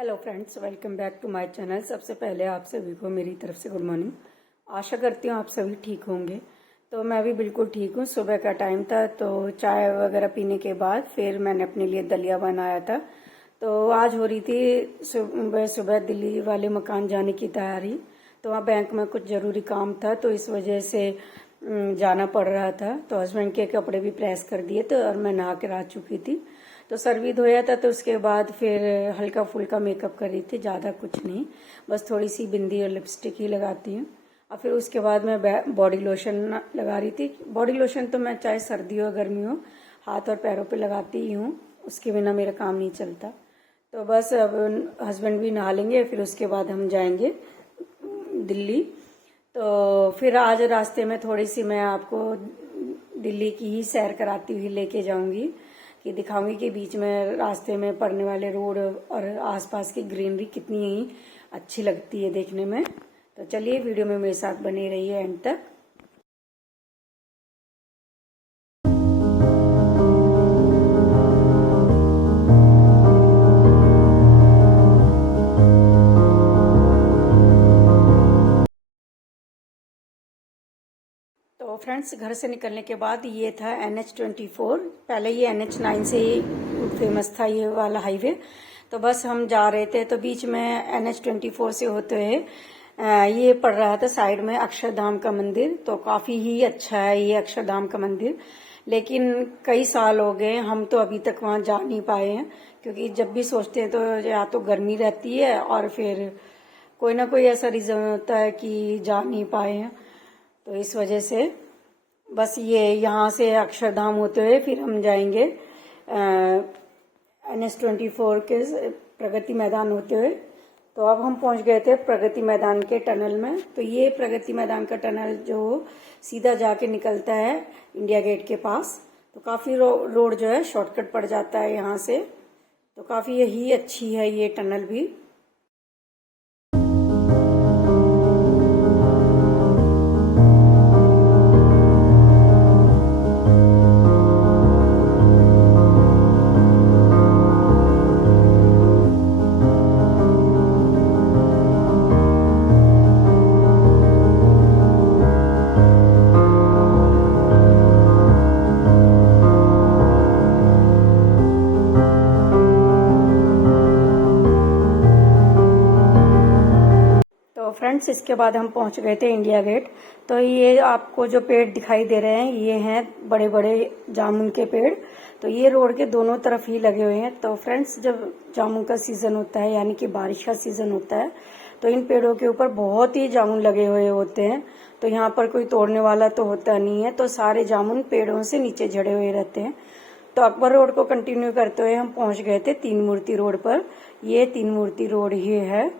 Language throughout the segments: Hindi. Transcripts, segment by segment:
Hello friends, welcome back to my channel. सबसे पहले आप सभी को मेरी तरफ से गुड मॉर्निंग। आशा करती हूँ आप सभी ठीक होंगे। तो मैं भी बिल्कुल ठीक हूँ। सुबह का टाइम था तो चाय वगैरह पीने के बाद फिर मैंने अपने लिए दलिया बनाया था। तो आज हो रही थी सुबह सुबह दिल्ली वाले मकान जाने की तैयारी। तो वहाँ बैंक में कुछ ज़रूरी काम था तो इस वजह से जाना पड़ रहा था। तो हस्बैंड के कपड़े भी प्रेस कर दिए तो और मैं नहा कर आ चुकी थी। तो सर भी धोया था तो उसके बाद फिर हल्का फुल्का मेकअप कर रही थी, ज़्यादा कुछ नहीं, बस थोड़ी सी बिंदी और लिपस्टिक ही लगाती हूँ। और फिर उसके बाद मैं बॉडी लोशन लगा रही थी। बॉडी लोशन तो मैं चाहे सर्दी हो गर्मी हो हाथ और पैरों पे लगाती ही हूँ, उसके बिना मेरा काम नहीं चलता। तो बस अब हस्बैंड भी नहा लेंगे फिर उसके बाद हम जाएंगे दिल्ली। तो फिर आज रास्ते में थोड़ी सी मैं आपको दिल्ली की ही सैर कराती हुई लेके जाऊंगी कि दिखाऊंगी कि बीच में रास्ते में पड़ने वाले रोड और आसपास की ग्रीनरी कितनी ही अच्छी लगती है देखने में। तो चलिए वीडियो में मेरे साथ बने रहिए एंड तक। तो फ्रेंड्स, घर से निकलने के बाद ये था NH24। पहले ये NH9 से ही फेमस था ये वाला हाईवे। तो बस हम जा रहे थे तो बीच में NH24 से होते हुए ये पड़ रहा था साइड में अक्षरधाम का मंदिर। तो काफी ही अच्छा है ये अक्षरधाम का मंदिर, लेकिन कई साल हो गए हम तो अभी तक वहां जा नहीं पाए हैं, क्योंकि जब भी सोचते हैं तो या तो गर्मी रहती है और फिर कोई ना कोई ऐसा रीजन होता है कि जा नहीं पाए हैं। तो इस वजह से बस ये यहाँ से अक्षरधाम होते हुए फिर हम जाएंगे NH24 के प्रगति मैदान होते हुए। तो अब हम पहुंच गए थे प्रगति मैदान के टनल में। तो ये प्रगति मैदान का टनल जो सीधा जाके निकलता है इंडिया गेट के पास। तो काफी रोड जो है शॉर्टकट पड़ जाता है यहाँ से। तो काफी यही अच्छी है ये टनल भी। तो फ्रेंड्स, इसके बाद हम पहुंच गए थे इंडिया गेट। तो ये आपको जो पेड़ दिखाई दे रहे हैं ये हैं बड़े बड़े जामुन के पेड़। तो ये रोड के दोनों तरफ ही लगे हुए हैं। तो फ्रेंड्स, जब जामुन का सीजन होता है यानी कि बारिश का सीजन होता है तो इन पेड़ों के ऊपर बहुत ही जामुन लगे हुए होते हैं। तो यहाँ पर कोई तोड़ने वाला तो होता नहीं है, तो सारे जामुन पेड़ों से नीचे झड़े हुए रहते हैं। तो अकबर रोड को कंटिन्यू करते हुए हम पहुंच गए थे तीन मूर्ति रोड पर। ये तीन मूर्ति रोड ही है।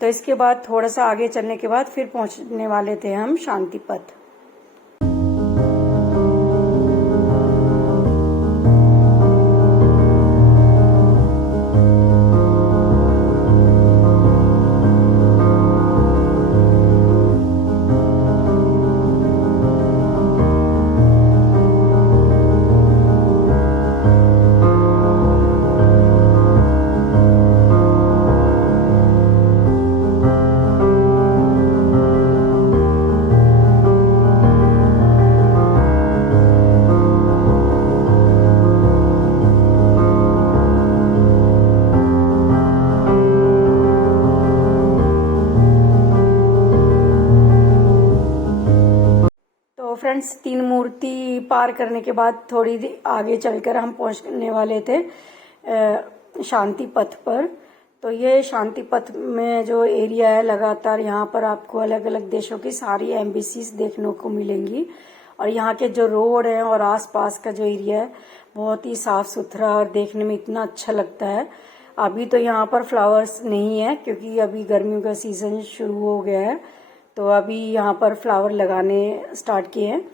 तो इसके बाद थोड़ा सा आगे चलने के बाद फिर पहुंचने वाले थे हम शांति पथ। तो फ्रेंड्स, तीन मूर्ति पार करने के बाद थोड़ी आगे चलकर हम पहुंचने वाले थे शांति पथ पर। तो ये शांति पथ में जो एरिया है लगातार यहाँ पर आपको अलग अलग देशों की सारी एम्बेसीज देखने को मिलेंगी। और यहाँ के जो रोड है और आसपास का जो एरिया है बहुत ही साफ सुथरा और देखने में इतना अच्छा लगता है। अभी तो यहाँ पर फ्लावर्स नहीं है क्योंकि अभी गर्मियों का सीजन शुरू हो गया है, तो अभी यहाँ पर फ्लावर लगाने स्टार्ट किए हैं।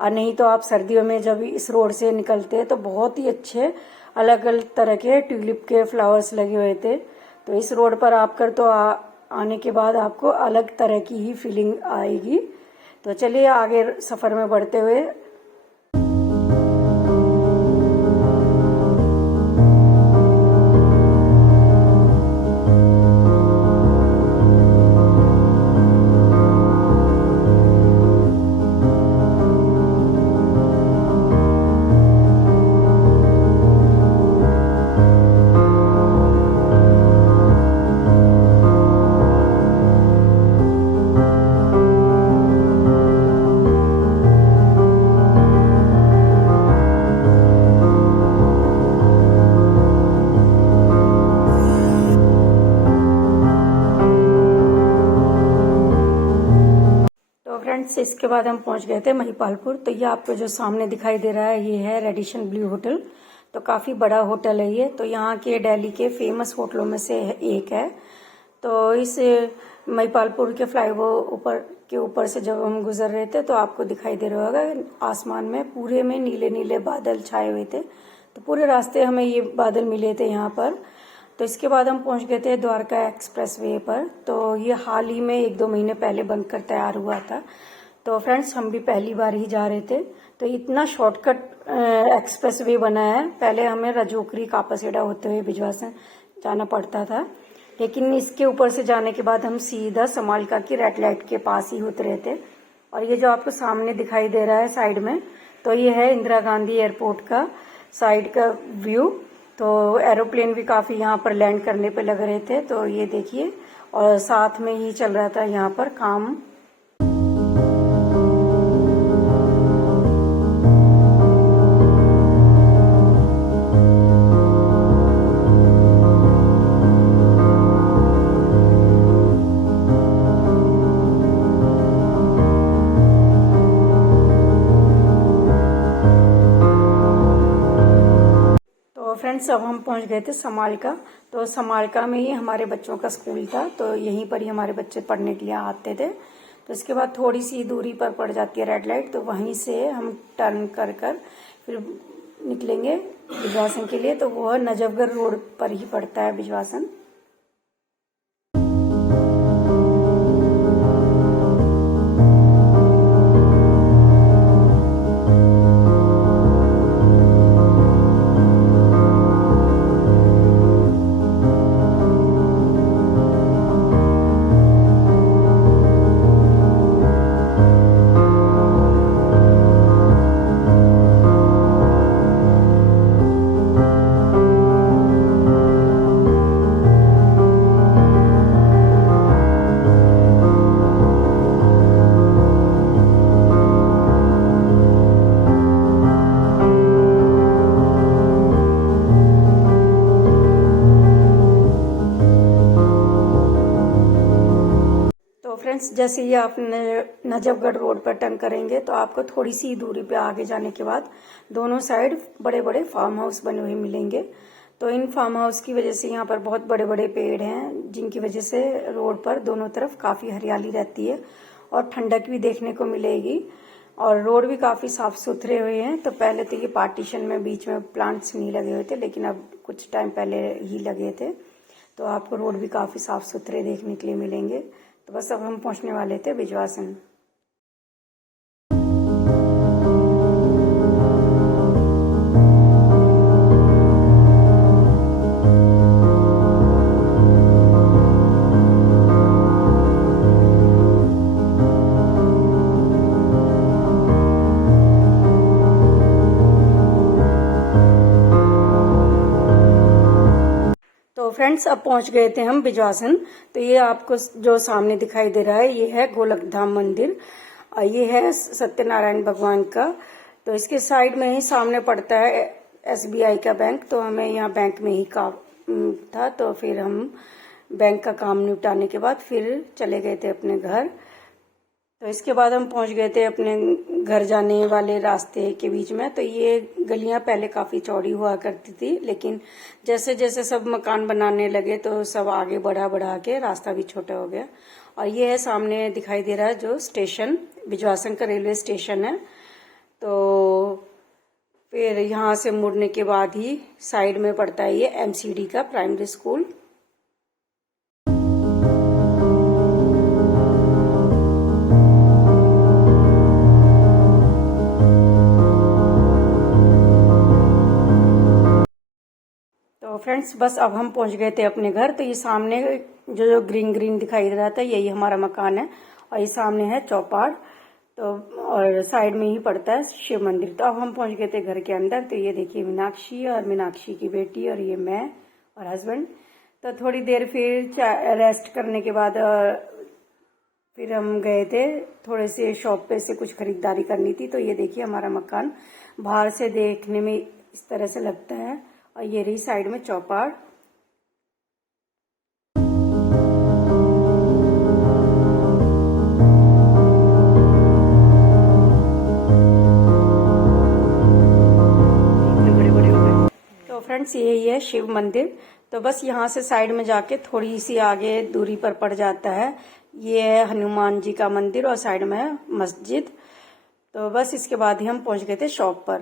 और नहीं तो आप सर्दियों में जब इस रोड से निकलते हैं तो बहुत ही अच्छे अलग अलग तरह के ट्यूलिप के फ्लावर्स लगे हुए थे। तो इस रोड पर आकर तो आने के बाद आपको अलग तरह की ही फीलिंग आएगी। तो चलिए आगे सफर में बढ़ते हुए फ्रेंड्स, इसके बाद हम पहुंच गए थे महिपालपुर। तो ये आपको जो सामने दिखाई दे रहा है ये है रेडिशन ब्लू होटल। तो काफ़ी बड़ा होटल है ये। तो यहाँ के दिल्ली के फेमस होटलों में से एक है। तो इस महिपालपुर के फ्लाईओवर के ऊपर से जब हम गुजर रहे थे तो आपको दिखाई दे रहा होगा आसमान में पूरे में नीले नीले बादल छाए हुए थे। तो पूरे रास्ते हमें ये बादल मिले थे यहाँ पर। तो इसके बाद हम पहुंच गए थे द्वारका एक्सप्रेस वे पर। तो ये हाल ही में 1-2 महीने पहले बनकर तैयार हुआ था। तो फ्रेंड्स, हम भी पहली बार ही जा रहे थे। तो इतना शॉर्टकट एक्सप्रेस वे बना है। पहले हमें रजोकरी कापासेड़ा होते हुए बिजवासन जाना पड़ता था, लेकिन इसके ऊपर से जाने के बाद हम सीधा समालका की रेड लाइट के पास ही उतरे थे। और ये जो आपको सामने दिखाई दे रहा है साइड में, तो ये है इंदिरा गांधी एयरपोर्ट का साइड का व्यू। तो एरोप्लेन भी काफी यहाँ पर लैंड करने पे लग रहे थे। तो ये देखिए, और साथ में ही चल रहा था यहाँ पर काम। फ्रेंड्स, अब हम पहुंच गए थे समालका। तो समालका में ही हमारे बच्चों का स्कूल था। तो यहीं पर ही हमारे बच्चे पढ़ने के लिए आते थे। तो इसके बाद थोड़ी सी दूरी पर पड़ जाती है रेड लाइट। तो वहीं से हम टर्न कर फिर निकलेंगे बिजवासन के लिए। तो वह नजफगढ़ रोड पर ही पड़ता है बिजवासन। फ्रेंड्स, जैसे ही आप नजफगढ़ रोड पर टर्न करेंगे तो आपको थोड़ी सी दूरी पे आगे जाने के बाद दोनों साइड बड़े बड़े फार्म हाउस बने हुए मिलेंगे। तो इन फार्म हाउस की वजह से यहाँ पर बहुत बड़े बड़े पेड़ हैं, जिनकी वजह से रोड पर दोनों तरफ काफी हरियाली रहती है और ठंडक भी देखने को मिलेगी। और रोड भी काफी साफ सुथरे हुए हैं। तो पहले तो ये पार्टीशन में बीच में प्लांट्स नहीं लगे हुए थे, लेकिन अब कुछ टाइम पहले ही लगे थे। तो आपको रोड भी काफी साफ सुथरे देखने के लिए मिलेंगे। तो बस अब हम पहुंचने वाले थे बिजवासन। फ्रेंड्स, अब पहुंच गए थे हम बिजवासन। तो ये आपको जो सामने दिखाई दे रहा है ये है गोलकधाम मंदिर और ये है सत्यनारायण भगवान का। तो इसके साइड में ही सामने पड़ता है SBI का बैंक। तो हमें यहाँ बैंक में ही काम था। तो फिर हम बैंक का काम निपटाने के बाद फिर चले गए थे अपने घर। तो इसके बाद हम पहुंच गए थे अपने घर जाने वाले रास्ते के बीच में। तो ये गलियां पहले काफी चौड़ी हुआ करती थी, लेकिन जैसे जैसे सब मकान बनाने लगे तो सब आगे बढ़ा के रास्ता भी छोटा हो गया। और ये है सामने दिखाई दे रहा है जो स्टेशन, बिजवासन का रेलवे स्टेशन है। तो फिर यहाँ से मुड़ने के बाद ही साइड में पड़ता है ये MCD का प्राइमरी स्कूल। फ्रेंड्स, बस अब हम पहुंच गए थे अपने घर। तो ये सामने जो ग्रीन ग्रीन दिखाई दे रहा था यही हमारा मकान है और ये सामने है चौपाड़। तो और साइड में ही पड़ता है शिव मंदिर। तो अब हम पहुंच गए थे घर के अंदर। तो ये देखिए मीनाक्षी और मीनाक्षी की बेटी और ये मैं और हस्बैंड। तो थोड़ी देर फिर रेस्ट करने के बाद फिर हम गए थे थोड़े से शॉप पे से कुछ खरीदारी करनी थी। तो ये देखिए हमारा मकान बाहर से देखने में इस तरह से लगता है और ये रही साइड में चौपाड़। फ्रेंड्स यही है शिव मंदिर। तो बस यहाँ से साइड में जाके थोड़ी सी आगे दूरी पर पड़ जाता है, ये है हनुमान जी का मंदिर और साइड में है मस्जिद। तो बस इसके बाद ही हम पहुंच गए थे शॉप पर।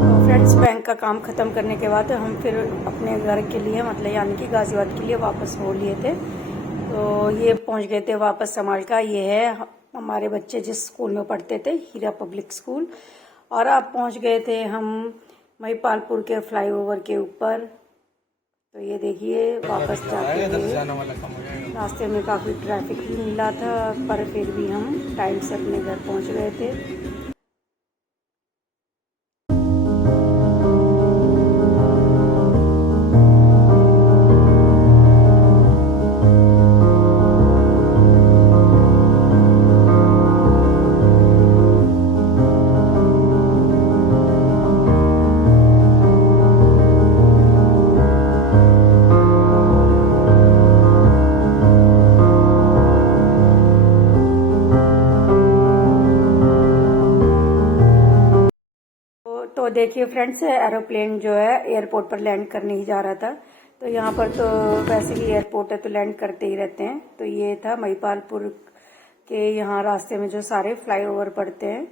तो फ्रेंड्स बैंक का काम ख़त्म करने के बाद हम फिर अपने घर के लिए मतलब यानी कि गाजियाबाद के लिए वापस हो लिए थे। तो ये पहुंच गए थे वापस संभाल का। ये है हमारे बच्चे जिस स्कूल में पढ़ते थे, हीरा पब्लिक स्कूल। और अब पहुंच गए थे हम महिपालपुर के फ्लाईओवर के ऊपर। तो ये देखिए वापस जाते हुए रास्ते में काफ़ी ट्रैफिक भी मिला था, पर फिर भी हम टाइम से अपने घर पहुंच गए थे। तो देखिए फ्रेंड्स, एरोप्लेन जो है एयरपोर्ट पर लैंड करने ही जा रहा था। तो यहाँ पर तो वैसे भी एयरपोर्ट है तो लैंड करते ही रहते हैं। तो ये था महिपालपुर के यहाँ रास्ते में जो सारे फ्लाईओवर पड़ते हैं।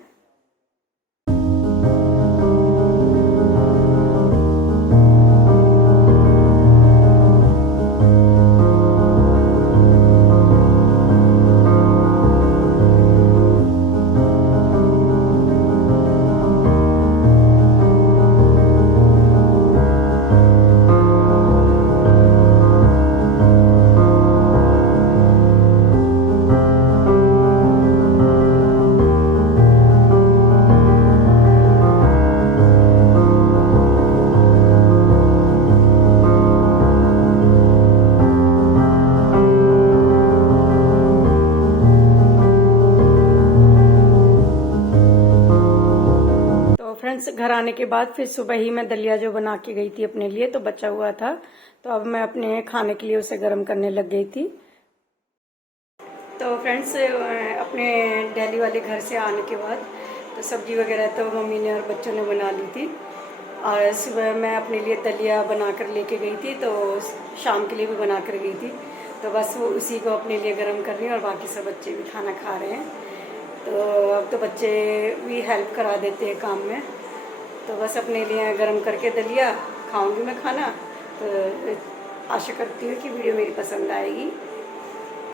फ्रेंड्स घर आने के बाद फिर सुबह ही मैं दलिया जो बना के गई थी अपने लिए, तो बचा हुआ था। तो अब मैं अपने खाने के लिए उसे गर्म करने लग गई थी। तो फ्रेंड्स अपने दिल्ली वाले घर से आने के बाद तो सब्जी वगैरह तो मम्मी ने और बच्चों ने बना ली थी। और सुबह मैं अपने लिए दलिया बना कर लेके गई थी, तो शाम के लिए भी बना कर गई थी। तो बस वो उसी को अपने लिए गर्म कर रही हैं और बाकी सब बच्चे भी खाना खा रहे हैं। तो अब तो बच्चे भी हेल्प करा देते हैं काम में। तो बस अपने लिए गर्म करके दलिया खाऊंगी मैं खाना। तो आशा करती हूँ कि वीडियो मेरी पसंद आएगी।